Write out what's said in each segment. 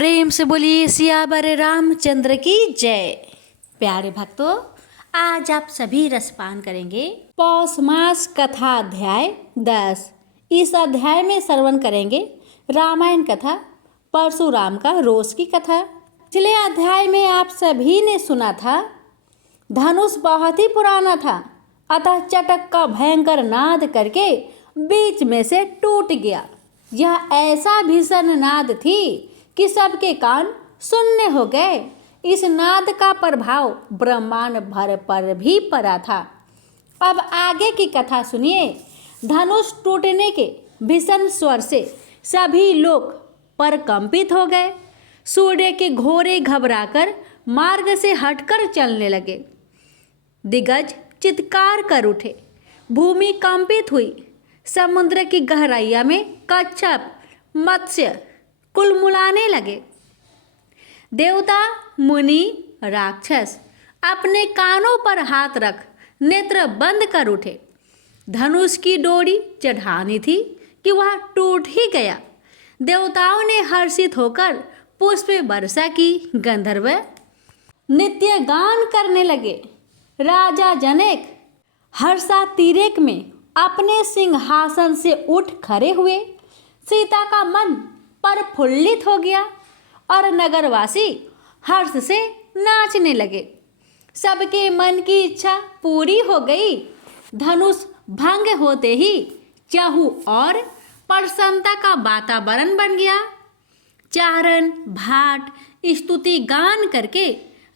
प्रेम से बोलिए सियावर रामचंद्र की जय। प्यारे भक्तों, आज आप सभी रसपान करेंगे पौष मास कथा अध्याय 10। इस अध्याय में श्रवण करेंगे रामायण कथा परशुराम का रोष की कथा। पिछले अध्याय में आप सभी ने सुना था धनुष बहुत ही पुराना था, अतः चटक का भयंकर नाद करके बीच में से टूट गया। यह ऐसा भीषण नाद थी कि सबके कान शून्य हो गए। इस नाद का प्रभाव ब्रह्मांड भर पर भी पड़ा था। अब आगे की कथा सुनिए। धनुष टूटने के भीषण स्वर से सभी लोग परकंपित हो गए। सूर्य के घोड़े घबराकर मार्ग से हटकर चलने लगे। दिग्गज चित्कार कर उठे, भूमि कंपित हुई। समुद्र की गहराइया में कच्छप मत्स्य कुलमुलाने लगे। देवता मुनि राक्षस अपने कानों पर हाथ रख नेत्र बंद कर उठे। धनुष की डोरी चढ़ानी थी कि वह टूट ही गया। देवताओं ने हर्षित होकर पुष्प वर्षा की। गंधर्व नित्य गान करने लगे। राजा जनक हर्षातिरेक में अपने सिंहासन से उठ खड़े हुए। सीता का मन प्रफुल्लित हो गया और नगरवासी हर्ष से नाचने लगे। सबके मन की इच्छा पूरी हो गई। धनुष भंग होते ही चहु और प्रसन्नता का वातावरण बन गया। चारण भाट स्तुति गान करके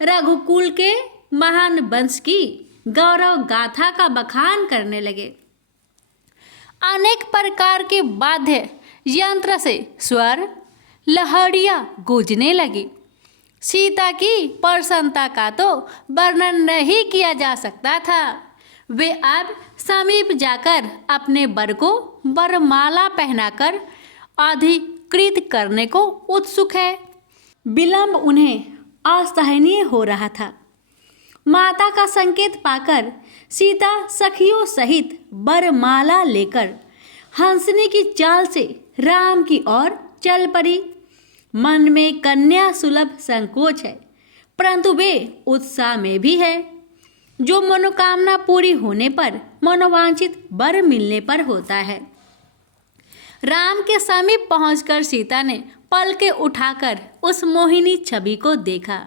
रघुकुल के महान वंश की गौरव गाथा का बखान करने लगे। अनेक प्रकार के वाद्य यंत्र से स्वर लहरियां गूंजने लगी। सीता की प्रसन्नता का तो वर्णन नहीं किया जा सकता था। वे अब समीप जाकर अपने वर को वरमाला पहनाकर अधिकृत करने को उत्सुक है। विलंब उन्हें असहनीय हो रहा था। माता का संकेत पाकर सीता सखियों सहित वरमाला लेकर हंसने की चाल से राम की ओर चल पड़ी। मन में कन्या सुलभ संकोच है, परंतु वे उत्साह में भी है। जो मनोकामना पूरी होने पर मनोवांछित वर मिलने पर होता है। राम के समीप पहुंचकर सीता ने पलकें उठाकर उस मोहिनी छवि को देखा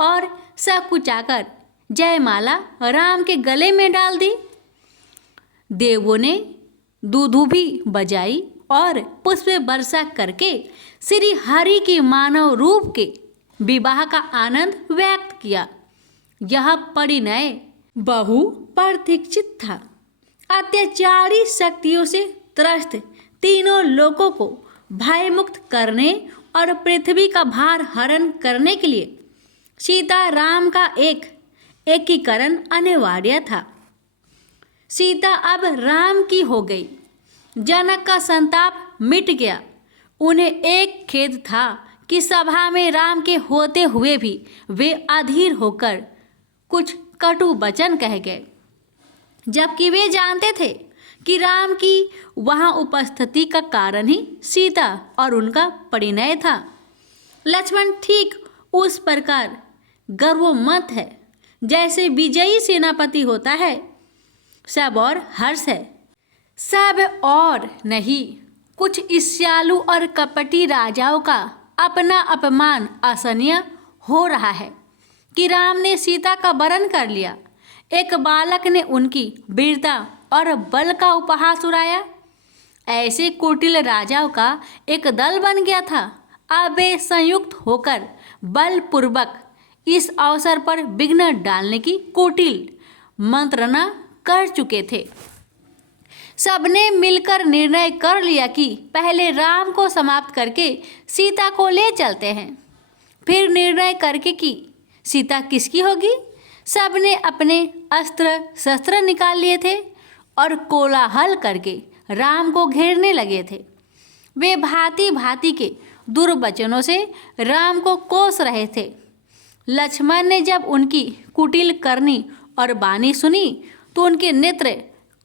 और सकुचाकर जयमाला राम के गले में डाल दी। देवों ने दुदुभी बजाई और पुष्प वर्षा करके श्री हरि के मानव रूप के विवाह का आनंद व्यक्त किया। यह परिणय बहु प्रतीक्षित था। अत्याचारी शक्तियों से त्रस्त तीनों लोगों को भयमुक्त करने और पृथ्वी का भार हरण करने के लिए सीता राम का एकीकरण अनिवार्य था। सीता अब राम की हो गई। जनक का संताप मिट गया। उन्हें एक खेद था कि सभा में राम के होते हुए भी वे अधीर होकर कुछ कटु वचन कह गए, जबकि वे जानते थे कि राम की वहां उपस्थिति का कारण ही सीता और उनका परिणय था। लक्ष्मण ठीक उस प्रकार गर्वोन्मत्त है जैसे विजयी सेनापति होता है। सब और हर्ष है, सब और नहीं। कुछ ईर्ष्यालु और कपटी राजाओं का अपना अपमान असहनीय हो रहा है कि राम ने सीता का वरण कर लिया। एक बालक ने उनकी वीरता और बल का उपहास उड़ाया। ऐसे कुटिल राजाओं का एक दल बन गया था। अब वे संयुक्त होकर बलपूर्वक इस अवसर पर विघ्न डालने की कुटिल मंत्रणा कर चुके थे। सबने मिलकर निर्णय कर लिया कि पहले राम को समाप्त करके सीता को ले चलते हैं। फिर निर्णय करके कि सीता किसकी होगी। सबने अपने अस्त्र शस्त्र निकाल लिए थे और कोलाहल करके राम को घेरने लगे थे। वे भांति भांति के दुर्वचनों से राम को कोस रहे थे। लक्ष्मण ने जब उनकी कुटिल करनी और वाणी सुनी तो उनके नेत्र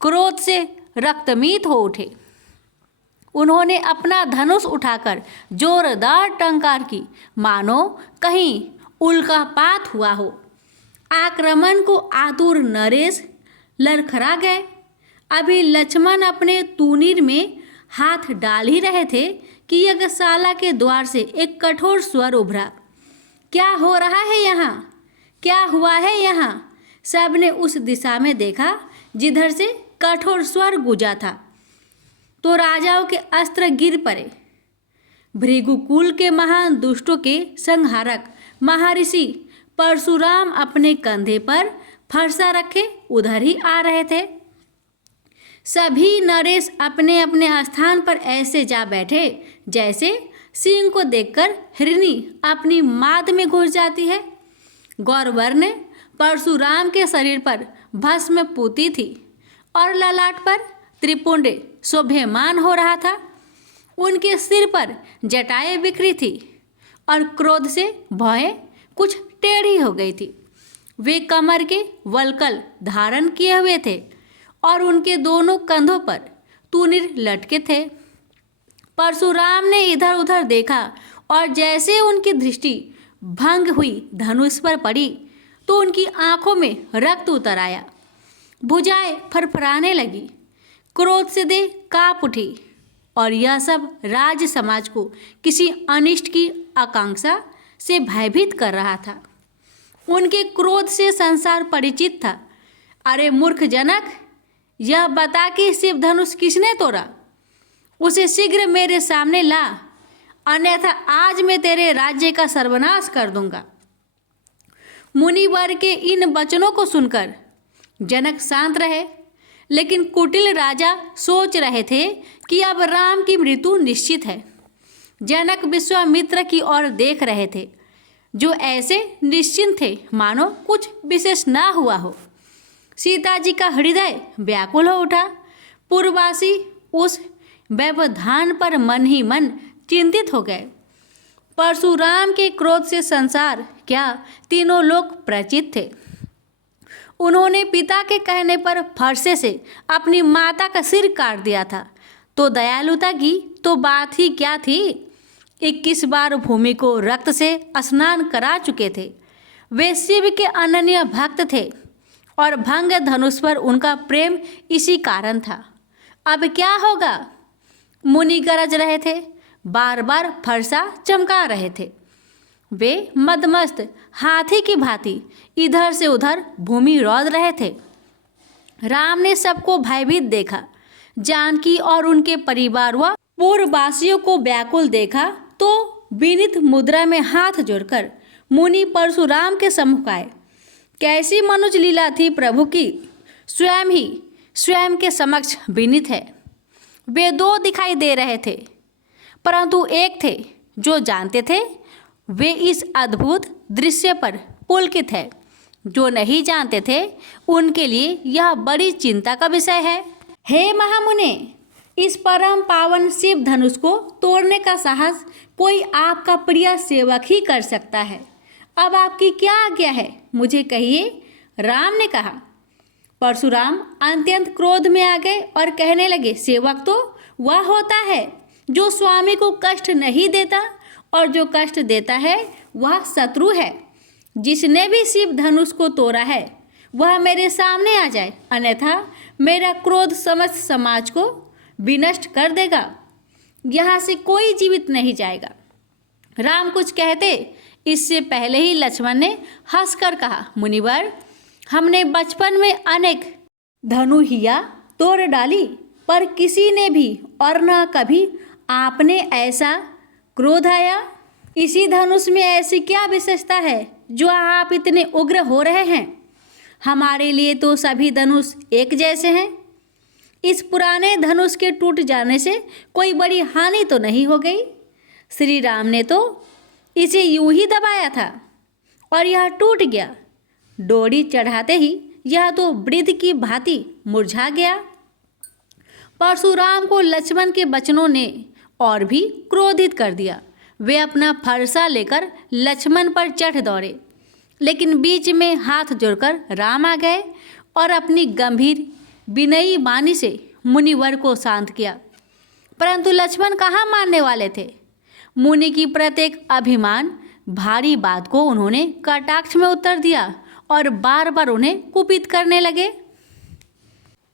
क्रोध से रक्तमीत हो उठे। उन्होंने अपना धनुष उठाकर जोरदार टंकार की, मानो कहीं उल्कापात हुआ हो। आक्रमण को आतुर नरेश लड़खड़ा गए। अभी लक्ष्मण अपने तूनीर में हाथ डाल ही रहे थे कि यज्ञशाला के द्वार से एक कठोर स्वर उभरा। क्या हो रहा है यहाँ? क्या हुआ है यहाँ? सबने उस दिशा में देखा जिधर से कठोर स्वर गूंजा था, तो राजाओं के अस्त्र गिर पड़े। भृगुकुल के महान दुष्टों के संहारक महर्षि परशुराम अपने कंधे पर फरसा रखे उधर ही आ रहे थे। सभी नरेश अपने अपने स्थान पर ऐसे जा बैठे जैसे सिंह को देखकर हिरनी अपनी माद में घुस जाती है। गौरवर ने परशुराम के शरीर पर भस्म पूती थी और ललाट पर त्रिपुंड शोभ्यमान हो रहा था। उनके सिर पर जटाएं बिखरी थी और क्रोध से भौहें कुछ टेढ़ी हो गई थी। वे कमर के वल्कल धारण किए हुए थे और उनके दोनों कंधों पर तूनीर लटके थे। परशुराम ने इधर उधर देखा और जैसे उनकी दृष्टि भंग हुई धनुष पर पड़ी तो उनकी आंखों में रक्त उतर आया, भुजाएं फरफराने लगी, क्रोध से देह कांप उठी और यह सब राज समाज को किसी अनिष्ट की आकांक्षा से भयभीत कर रहा था। उनके क्रोध से संसार परिचित था। अरे मूर्ख जनक, यह बता कि शिव धनुष किसने तोड़ा? उसे शीघ्र मेरे सामने ला, अन्यथा आज मैं तेरे राज्य का सर्वनाश कर दूंगा। मुनिवर के इन वचनों को सुनकर जनक शांत रहे, लेकिन कुटिल राजा सोच रहे थे कि अब राम की मृत्यु निश्चित है। जनक विश्वामित्र की ओर देख रहे थे, जो ऐसे निश्चिंत थे मानो कुछ विशेष ना हुआ हो। सीता जी का हृदय व्याकुल हो उठा। पूर्ववासी उस व्यवधान पर मन ही मन चिंतित हो गए। परशुराम के क्रोध से संसार क्या तीनों लोग परिचित थे। उन्होंने पिता के कहने पर फरसे से अपनी माता का सिर काट दिया था, तो दयालुता की तो बात ही क्या थी। 21 बार भूमि को रक्त से स्नान करा चुके थे। वे शिव के अनन्य भक्त थे और भंग धनुष पर उनका प्रेम इसी कारण था। अब क्या होगा? मुनि गरज रहे थे, बार बार फरसा चमका रहे थे। वे मदमस्त हाथी की भांति इधर से उधर भूमि रौंद रहे थे। राम ने सबको भयभीत देखा। जानकी और उनके परिवार व पूर्ववासियों को व्याकुल देखा तो विनीत मुद्रा में हाथ जोड़कर मुनि परशुराम के सम्मुख आए। कैसी मनुज लीला थी प्रभु की, स्वयं ही स्वयं के समक्ष विनीत है। वे दो दिखाई दे रहे थे, परंतु एक थे जो जानते थे वे इस अद्भुत दृश्य पर पुलकित है। जो नहीं जानते थे उनके लिए यह बड़ी चिंता का विषय है। हे महामुने, इस परम पावन शिव धनुष को तोड़ने का साहस कोई आपका प्रिय सेवक ही कर सकता है। अब आपकी क्या आज्ञा है, मुझे कहिए, राम ने कहा। परशुराम अत्यंत क्रोध में आ गए और कहने लगे, सेवक तो वह होता है जो स्वामी को कष्ट नहीं देता, और जो कष्ट देता है वह शत्रु है। जिसने भी शिव धनुष को तोड़ा है वह मेरे सामने आ जाए, अन्यथा मेरा क्रोध समस्त समाज को विनष्ट कर देगा। यहाँ से कोई जीवित नहीं जाएगा। राम कुछ कहते इससे पहले ही लक्ष्मण ने हंसकर कहा, मुनिवर, हमने बचपन में अनेक धनुहिया तोड़ डाली, पर किसी ने भी और न कभी आपने ऐसा क्रोध आया। इसी धनुष में ऐसी क्या विशेषता है जो आप इतने उग्र हो रहे हैं? हमारे लिए तो सभी धनुष एक जैसे हैं। इस पुराने धनुष के टूट जाने से कोई बड़ी हानि तो नहीं हो गई। श्री राम ने तो इसे यूं ही दबाया था और यह टूट गया। डोरी चढ़ाते ही यह तो वृद्ध की भांति मुरझा गया। परशुराम को लक्ष्मण के वचनों ने और भी क्रोधित कर दिया। वे अपना फरसा लेकर लक्ष्मण पर चढ़ दौड़े, लेकिन बीच में हाथ जोड़कर राम आ गए और अपनी गंभीर विनयी वाणी से मुनिवर को शांत किया। परंतु लक्ष्मण कहाँ मानने वाले थे। मुनि की प्रत्येक अभिमान भारी बात को उन्होंने कटाक्ष में उत्तर दिया और बार बार उन्हें कुपित करने लगे।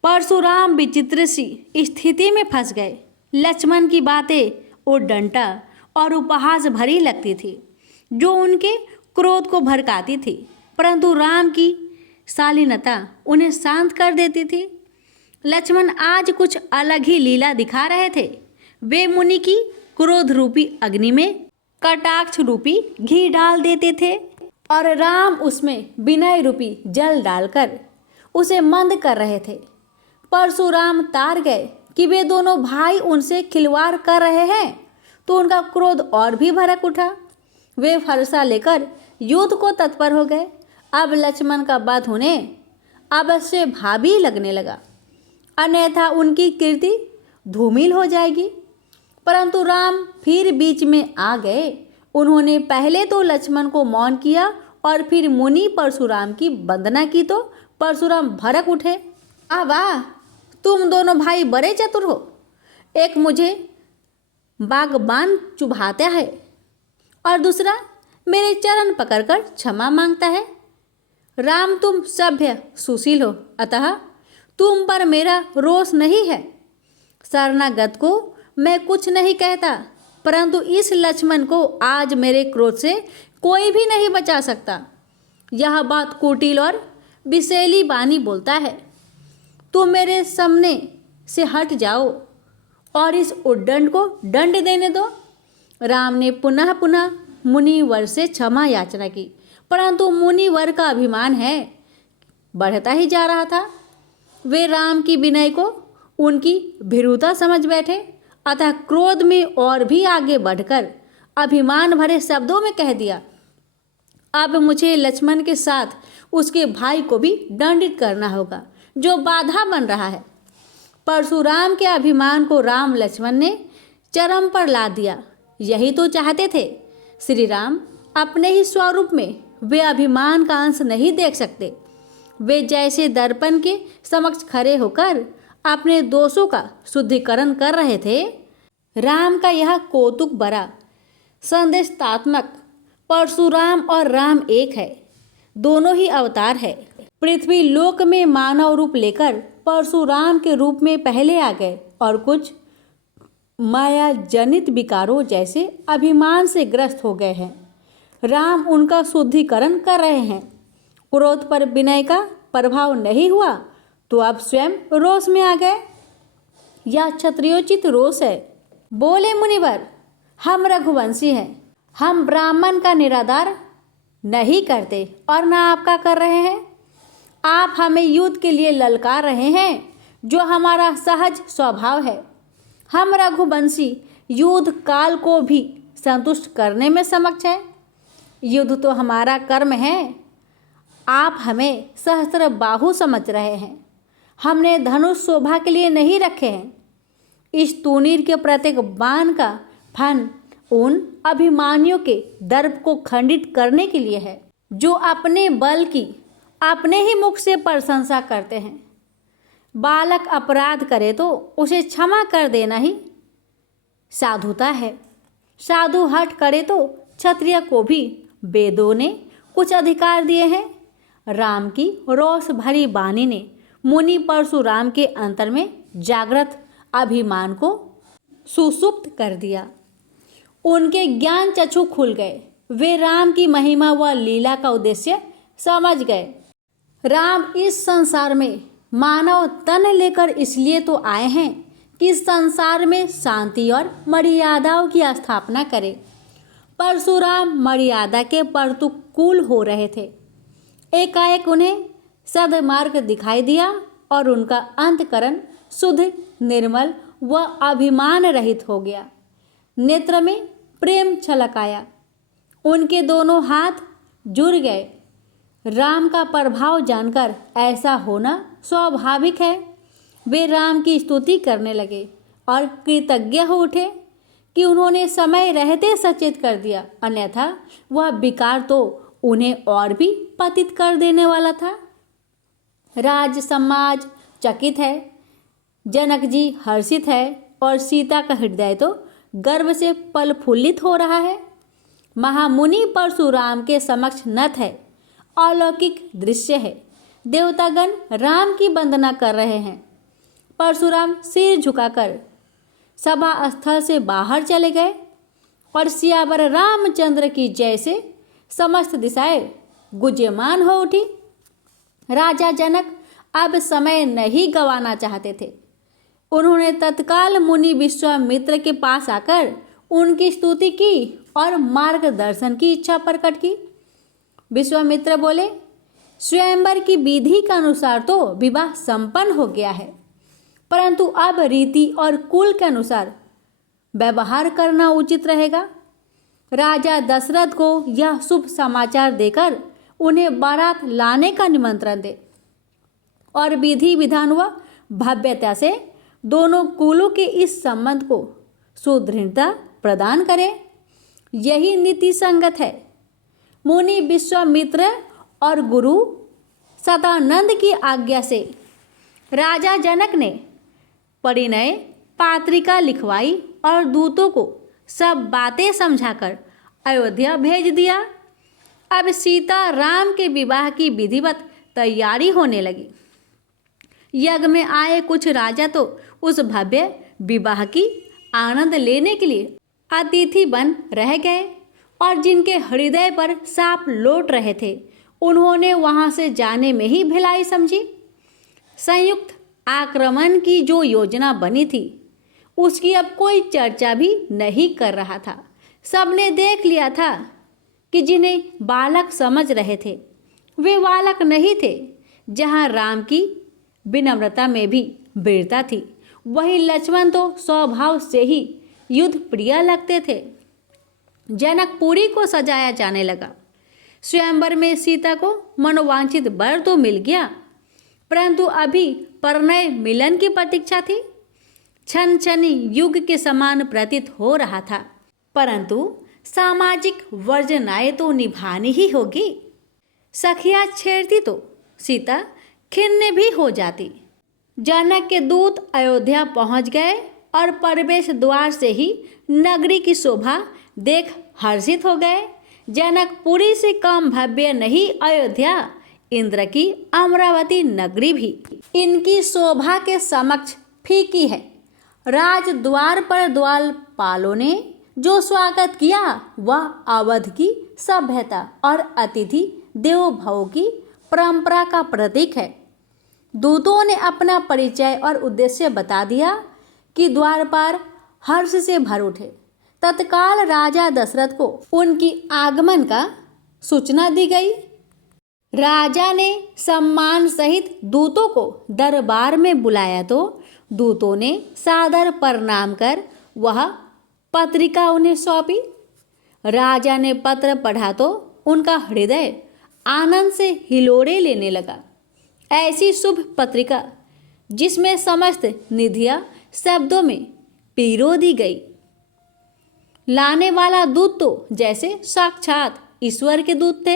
परशुराम विचित्र सी स्थिति में फंस गए। लक्ष्मण की बातें उद्दंडता और उपहास भरी लगती थी, जो उनके क्रोध को भड़काती थी, परंतु राम की शालीनता उन्हें शांत कर देती थी। लक्ष्मण आज कुछ अलग ही लीला दिखा रहे थे। वे मुनि की क्रोध रूपी अग्नि में कटाक्ष रूपी घी डाल देते थे और राम उसमें विनय रूपी जल डालकर उसे मंद कर रहे थे। परशुराम तार गए कि वे दोनों भाई उनसे खिलवाड़ कर रहे हैं, तो उनका क्रोध और भी भड़क उठा। वे फरसा लेकर युद्ध को तत्पर हो गए। अब लक्ष्मण का वध उन्हें अवश्य भावी लगने लगा, अन्यथा उनकी कीर्ति धूमिल हो जाएगी। परंतु राम फिर बीच में आ गए। उन्होंने पहले तो लक्ष्मण को मौन किया और फिर मुनि परशुराम की वंदना की, तो परशुराम भड़क उठे। वाह वाह, तुम दोनों भाई बड़े चतुर हो। एक मुझे बागबान चुभाता है और दूसरा मेरे चरण पकड़कर क्षमा मांगता है। राम, तुम सभ्य सुशील हो, अतः तुम पर मेरा रोष नहीं है। शरणागत को मैं कुछ नहीं कहता, परंतु इस लक्ष्मण को आज मेरे क्रोध से कोई भी नहीं बचा सकता। यह बात कुटिल और विषैली वाणी बोलता है। तुम मेरे सामने से हट जाओ और इस उद्दंड को दंड देने दो। राम ने पुनः पुनः मुनिवर से क्षमा याचना की, परंतु मुनिवर का अभिमान है बढ़ता ही जा रहा था। वे राम की विनय को उनकी भीरुता समझ बैठे, अतः क्रोध में और भी आगे बढ़कर अभिमान भरे शब्दों में कह दिया, अब मुझे लक्ष्मण के साथ उसके भाई को भी दंडित करना होगा, जो बाधा बन रहा है। परशुराम के अभिमान को राम लक्ष्मण ने चरम पर ला दिया। यही तो चाहते थे। श्री राम अपने ही स्वरूप में वे अभिमान का अंश नहीं देख सकते। वे जैसे दर्पण के समक्ष खड़े होकर अपने दोषों का शुद्धिकरण कर रहे थे। राम का यह कौतुक बड़ा संदेशात्मक। परशुराम और राम एक है, दोनों ही अवतार है। पृथ्वी लोक में मानव रूप लेकर परशुराम के रूप में पहले आ गए और कुछ माया जनित विकारों जैसे अभिमान से ग्रस्त हो गए हैं। राम उनका शुद्धिकरण कर रहे हैं। क्रोध पर विनय का प्रभाव नहीं हुआ तो अब स्वयं रोष में आ गए। यह क्षत्रियोचित रोष है। बोले मुनिवर, हम रघुवंशी हैं, हम ब्राह्मण का निरादर नहीं करते और न आपका कर रहे हैं। आप हमें युद्ध के लिए ललकार रहे हैं, जो हमारा सहज स्वभाव है। हम रघुवंशी युद्ध काल को भी संतुष्ट करने में समक्ष है। युद्ध तो हमारा कर्म है। आप हमें सहस्त्र बाहु समझ रहे हैं। हमने धनुष शोभा के लिए नहीं रखे हैं। इस तूनीर के प्रत्येक बाण का फन उन अभिमानियों के दर्प को खंडित करने के लिए है, जो अपने बल की अपने ही मुख से प्रशंसा करते हैं। बालक अपराध करे तो उसे क्षमा कर देना ही साधुता है। साधु हठ करे तो क्षत्रिय को भी वेदों ने कुछ अधिकार दिए हैं। राम की रोष भरी वाणी ने मुनि परशुराम के अंतर में जागृत अभिमान को सुषुप्त कर दिया। उनके ज्ञान चक्षु खुल गए। वे राम की महिमा व लीला का उद्देश्य समझ गए। राम इस संसार में मानव तन लेकर इसलिए तो आए हैं कि संसार में शांति और मर्यादाओं की स्थापना करें। परशुराम मर्यादा के प्रतिकूल हो रहे थे। एकाएक उन्हें सद्मार्ग दिखाई दिया और उनका अंतकरण शुद्ध, निर्मल व अभिमान रहित हो गया। नेत्र में प्रेम छलक आया। उनके दोनों हाथ जुड़ गए। राम का प्रभाव जानकर ऐसा होना स्वाभाविक है। वे राम की स्तुति करने लगे और कृतज्ञ हो उठे कि उन्होंने समय रहते सचेत कर दिया, अन्यथा वह विकार तो उन्हें और भी पतित कर देने वाला था। राज समाज चकित है, जनक जी हर्षित है और सीता का हृदय तो गर्व से प्रफुल्लित हो रहा है। महामुनि परशुराम के समक्ष नत है। अलौकिक दृश्य है। देवतागण राम की वंदना कर रहे हैं। परशुराम सिर झुकाकर सभा स्थल से बाहर चले गए और सियावर रामचंद्र की जय से समस्त दिशाएं गुंजयमान हो उठी। राजा जनक अब समय नहीं गंवाना चाहते थे। उन्होंने तत्काल मुनि विश्वामित्र के पास आकर उनकी स्तुति की और मार्गदर्शन की इच्छा प्रकट की। विश्वामित्र बोले, स्वयंवर की विधि के अनुसार तो विवाह संपन्न हो गया है, परंतु अब रीति और कुल के अनुसार व्यवहार करना उचित रहेगा। राजा दशरथ को यह शुभ समाचार देकर उन्हें बारात लाने का निमंत्रण दे और विधि विधान व भव्यता से दोनों कुलों के इस संबंध को सुदृढ़ता प्रदान करें। यही नीति संगत है। मुनि विश्वामित्र और गुरु सदानंद की आज्ञा से राजा जनक ने परिणय पत्रिका लिखवाई और दूतों को सब बातें समझाकर अयोध्या भेज दिया। अब सीता राम के विवाह की विधिवत तैयारी होने लगी। यज्ञ में आए कुछ राजा तो उस भव्य विवाह की आनंद लेने के लिए अतिथि बन रह गए और जिनके हृदय पर सांप लौट रहे थे उन्होंने वहां से जाने में ही भलाई समझी। संयुक्त आक्रमण की जो योजना बनी थी उसकी अब कोई चर्चा भी नहीं कर रहा था। सबने देख लिया था कि जिन्हें बालक समझ रहे थे वे बालक नहीं थे। जहां राम की विनम्रता में भी वीरता थी, वही लक्ष्मण तो स्वभाव से ही युद्ध प्रिय लगते थे। जनकपुरी को सजाया जाने लगा। स्वयंवर में सीता को मनोवांछित वर तो मिल गया, परंतु अभी परिणय मिलन की प्रतीक्षा थी। क्षण क्षण युग के समान प्रतीत हो रहा था, परंतु सामाजिक वर्जनाएं तो निभानी ही होगी। सखिया छेड़ती तो सीता खिन्न भी हो जाती। जनक के दूत अयोध्या पहुंच गए और प्रवेश द्वार से ही नगरी की शोभा देख हर्षित हो गए। जनकपुरी से कम भव्य नहीं अयोध्या, इंद्र की अमरावती नगरी भी इनकी शोभा के समक्ष फीकी है। राज द्वार पर द्वारपालों ने जो स्वागत किया वह अवध की सभ्यता और अतिथि देवो भव की परंपरा का प्रतीक है। दूतों ने अपना परिचय और उद्देश्य बता दिया कि द्वारपाल हर्ष से भर उठे। तत्काल राजा दशरथ को उनकी आगमन का सूचना दी गई। राजा ने सम्मान सहित दूतों को दरबार में बुलाया तो दूतों ने सादर प्रणाम कर वह पत्रिका उन्हें सौंपी। राजा ने पत्र पढ़ा तो उनका हृदय आनंद से हिलोरे लेने लगा। ऐसी शुभ पत्रिका जिसमें समस्त निधियां शब्दों में पिरो दी गई। लाने वाला दूत तो जैसे साक्षात ईश्वर के दूत थे।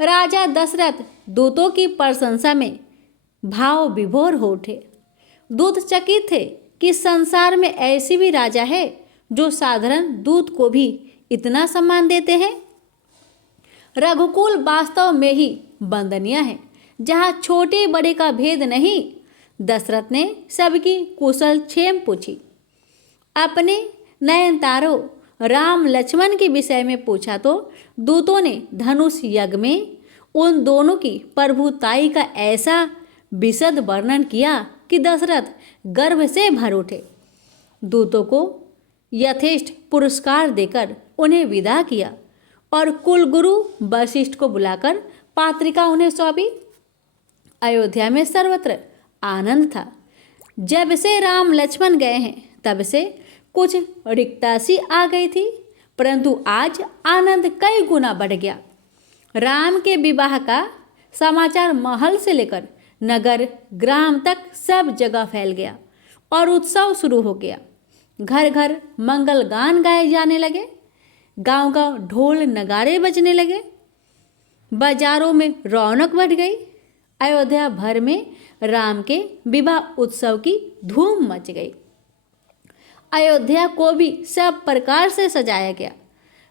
राजा दशरथ दूतों की प्रशंसा में भाव विभोर हो उठे। दूत चकित थे कि संसार में ऐसी भी राजा है जो साधारण दूत को भी इतना सम्मान देते हैं। रघुकुल वास्तव में ही वंदनीय है, जहाँ छोटे बड़े का भेद नहीं। दशरथ ने सबकी कुशल क्षेम पूछी। अपने नयन तारो राम लक्ष्मण के विषय में पूछा तो दूतों ने धनुष यज्ञ में उन दोनों की प्रभुताई का ऐसा विशद वर्णन किया कि दशरथ गर्व से भर उठे। दूतों को यथेष्ट पुरस्कार देकर उन्हें विदा किया और कुलगुरु वशिष्ठ को बुलाकर पत्रिका उन्हें सौंपी। अयोध्या में सर्वत्र आनंद था। जब से राम लक्ष्मण गए हैं तब से कुछ रिक्तता सी आ गई थी, परंतु आज आनंद कई गुना बढ़ गया। राम के विवाह का समाचार महल से लेकर नगर ग्राम तक सब जगह फैल गया और उत्सव शुरू हो गया। घर घर मंगल गान गाए जाने लगे। गांव गांव ढोल नगाड़े बजने लगे। बाजारों में रौनक बढ़ गई। अयोध्या भर में राम के विवाह उत्सव की धूम मच गई। अयोध्या को भी सब प्रकार से सजाया गया।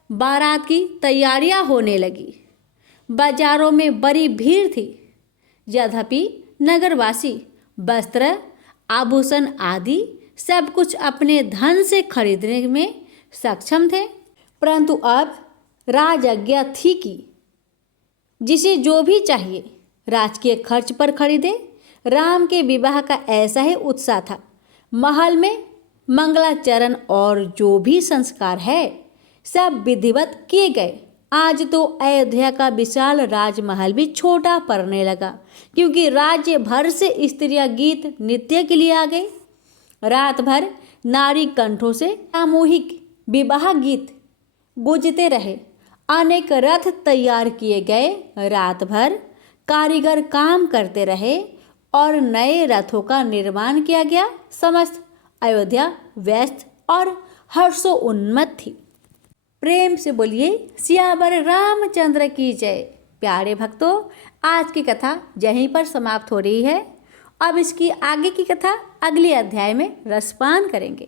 बारात की तैयारियां होने लगी। बाजारों में बड़ी भीड़ थी। यद्यपि नगरवासी वस्त्र, आभूषण आदि सब कुछ अपने धन से खरीदने में सक्षम थे, परंतु अब राजआज्ञा थी कि जिसे जो भी चाहिए राजकीय खर्च पर खरीदे। राम के विवाह का ऐसा ही उत्साह था। महल में मंगलाचरण और जो भी संस्कार है सब विधिवत किए गए। आज तो अयोध्या का विशाल राजमहल भी छोटा पड़ने लगा, क्योंकि राज्य भर से स्त्रियां गीत नृत्य के लिए आ गई। रात भर नारी कंठों से सामूहिक विवाह गीत गूंजते रहे। अनेक रथ तैयार किए गए। रात भर कारीगर काम करते रहे और नए रथों का निर्माण किया गया। समस्त अयोध्या व्यस्त और हर्षोन्मत्त थी। प्रेम से बोलिए सियावर रामचंद्र की जय। प्यारे भक्तों, आज की कथा यहीं पर समाप्त हो रही है। अब इसकी आगे की कथा अगले अध्याय में रसपान करेंगे।